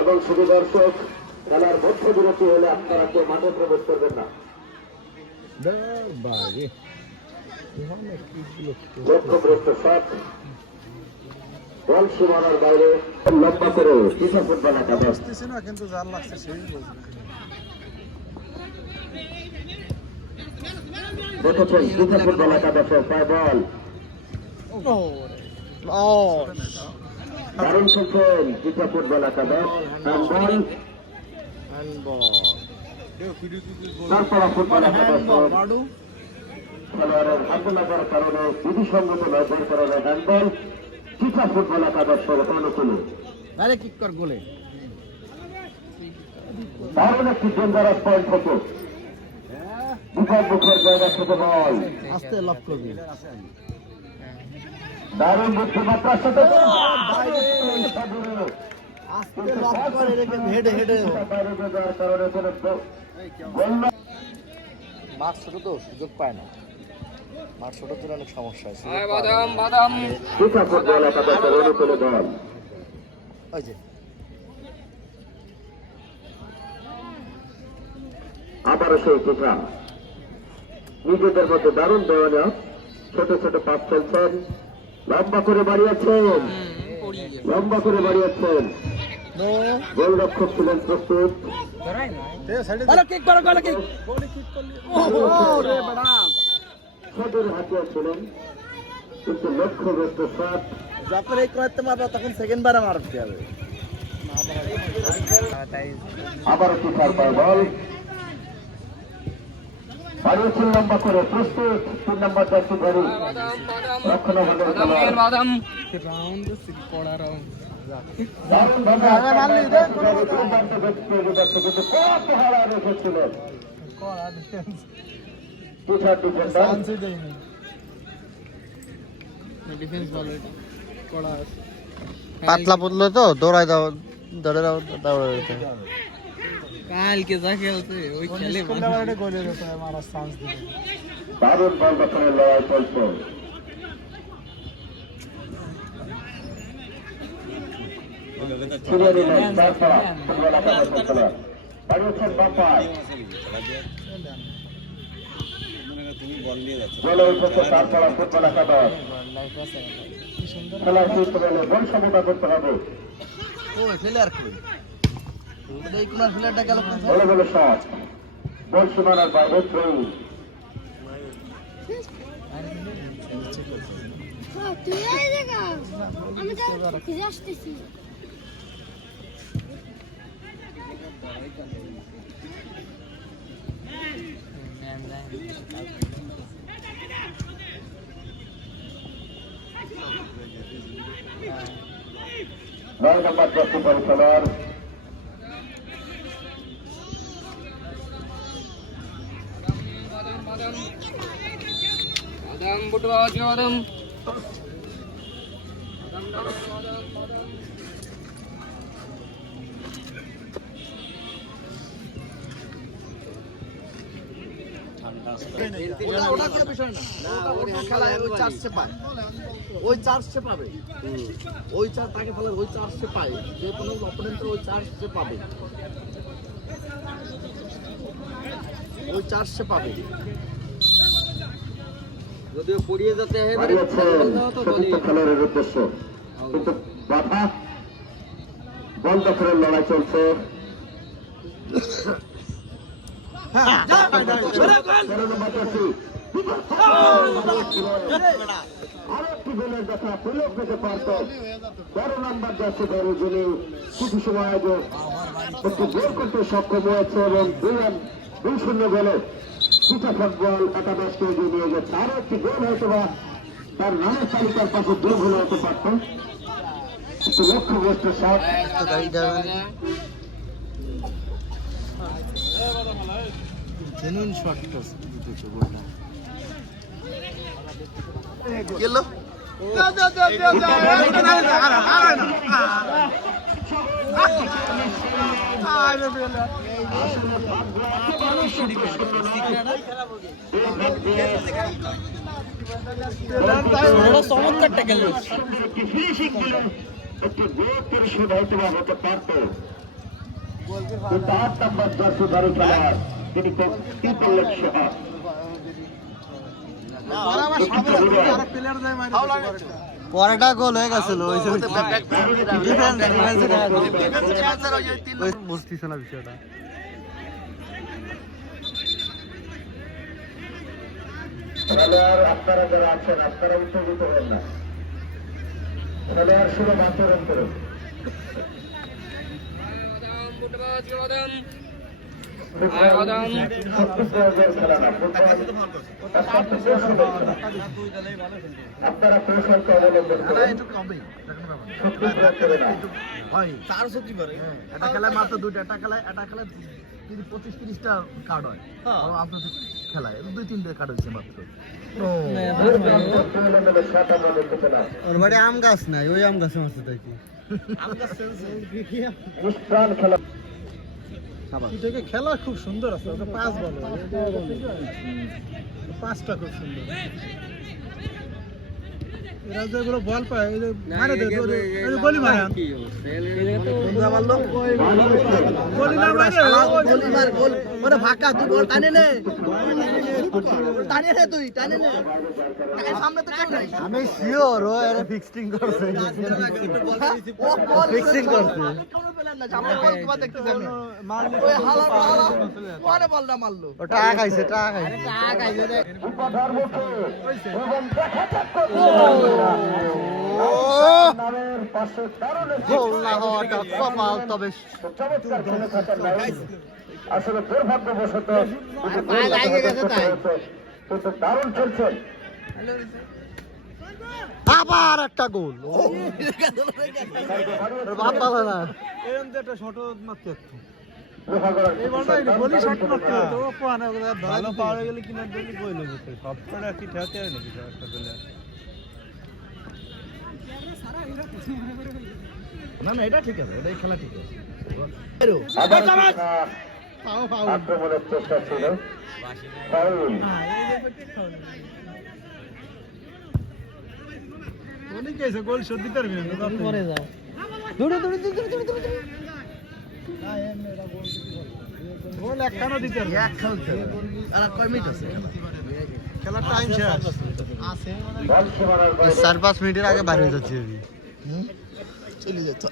এবং শুধু দর্শক খেলার মধ্য বিরতি হলে আপনারা কেউ মাঠে প্রবেশ করবেন না। লক্ষ্যগ্রস্ত শট বল সীমানার বাইরে লম্বা করে ফিফা ফুটবল একাদশ কিন্তু জাল লাগছে সেই দেখেছেন ফিফা ফুটবল একাদশের পায় বল দারুণ খেলছেন ফিফা ফুটবল একাদশ তারপর ফুটবল একাদশ খেলোয়াড়ের হাতে লাগার কারণে বিধিসম্মত নজর কারণে হ্যান্ডবল ফিফা ফুটবল একাদশের অনুকূলে দারুণ একটি ডেঞ্জারাস পয়েন্ট থেকে বিপদ মুখের জায়গা থেকে বল আস্তে লাভ করবি দারুণ বুদ্ধিমাত্রার সাথে আস্তে লাভ করে রেখে হেডে হেডে মাঠ ছোট তো সুযোগ পায় না মাঠ ছোট তো অনেক সমস্যা আছে ফিফা ফুটবল একাদশের অনুকূলে দল ওই যে আবারও সেই ফিফা নিজেদের মধ্যে দারুণ দেওয়ানো ছোট ছোট পাস খেলছেন লম্বা করে বাড়িয়েছেন গোলরক্ষক ছিলেন প্রস্তুত সদর হাতিয়ার ছিলেন কিন্তু লক্ষ্যগ্রস্ত শট যখন এই করতে মারবে তখন সেকেন্ড বারে মারতে হবে আবারও ফিফার পায় বল বাড়িয়েছেন লম্বা করে প্রস্তুত 3 নম্বর জার্সি ধরে রক্ষণাবেক্ষণ পাতলা পড়লো তো দৌড়াই দাও ধরে দাও দৌড়াই কালকে যা খেলছে ওই খেলে মারার চান্স দিবে দারুণ বল দখলের লড়াই চলছে খেলার বল সমতা করতে হবে ফেলে আর কই এই কোনার ফিলারটা গেল বলে বলে শট বল সীমানার বাইরে থ্রো তুই এই জায়গা আমি তো ফিরে আসতেছি নয় নম্বর জার্সি পরে খেলোয়াড় ওই চার্জে পাবে ওই চার্জ তাকে ফেলে ওই চার্জে পায় যে কোনো অপোনেন্টের ওই চার্জে পাবে ওই চার্জে পাবে যদিও পড়িয়ে যেতে হয় খেলোয়াড়ের উদ্দেশ্য কিন্তু বাধা বল দখলের লড়াই চলছে আরেকটি গোলের দেখা সুযোগ পেতে পারত 12 নম্বর জার্সি ধরে যিনি কিছু সময় আগে একটি গোল করতে সক্ষম হয়েছে এবং 2-0 গোলে ফিফা ফুটবল একাদশকে এগিয়ে নিয়ে গেছে আরো একটি গোল হয়তো বা তার নামের তালিকার পাশে 2 গোল হতে পারত একটু লক্ষ্যগ্রস্ত শট জেনুইন শটটা দিতেছে বলটা গেল চমৎকার ট্যাকেল একটি গোল পরিশোধ হতে পারত কিন্তু 8 নম্বর জার্সি ধারী খেলোয়াড় তিনি কি করলেন সহ পরেটা গোল হয়ে গেছিল ওই বুঝতিস না বিষয়টা। খেলোয়াড় আপনারা যারা আছেন আপনারা উত্তেজিত হন না, খেলোয়াড় সুলভ আচরণ করুন। শক্তি প্রয়োগের খেলা না, আপনারা কৌশলকে অবলম্বন করুন, শক্তি প্রয়োগ করে না। এটা খেলায় মাত্র দুইটা, এটা খেলায় 25-30টা কার্ড হয় আপনার খেলায় 2-3টে কার্ড হয়েছে মাত্র। ওর বাড়ি আম গাছ নাই, ওই আম গাছের মধ্যে দেখি খেলা খুব সুন্দর আছে, পাঁচ বল, পাঁচটা খুব সুন্দর। এরা যেগুলো বল পায় ওই যে মারে দেয়, গলি মারে, গলি না মারে, ওরে ভাকা তুই বল টানে নে, টানে নে, তুই টানে নে, সামনে তো কেউ নাই। আমি শিওর ও এর ফিক্সিং করছে, ও বল ফিক্সিং করছে। কোনো পেলেন না, আমরা বল কিবা দেখতেছি আমি। ওই হালা কোনে বলটা মারলো, ও টাকা খাইছে, টাকা খাইছে, টাকা খাইছে রে। গোল না হওয়াটা কপাল, তবে আসলে দুর্ভাগ্যবশত কিন্তু দারুণ খেলছেন। আবার একটা গোল, বাপ পালা না। একটা শট মারতে একটু লোহাগড়ার এই বলটা গলি শট মারতে তো পানে ভালো পাওয়া গেলে কিনা দিলে কইলো যেতে সবটা কি ঠাতে হয় নাকি একটা প্লেয়ার। না না এটা ঠিক আছে, এটাই খেলা ঠিক আছে। আক্রমণের চেষ্টা ছিল, ফাউল। অনেক এসে গোল শট দিতে পারবি না, মরে যাও। গোল একখানা দিতে পারবি এক খেলছে আর কয় মিনিট আছে খেলার টাইম শেষ। বল সীমানার বাইরে 4-5 মিনিটের আগে বাইরে হয়ে যাচ্ছে। চলে যাচ্ছে।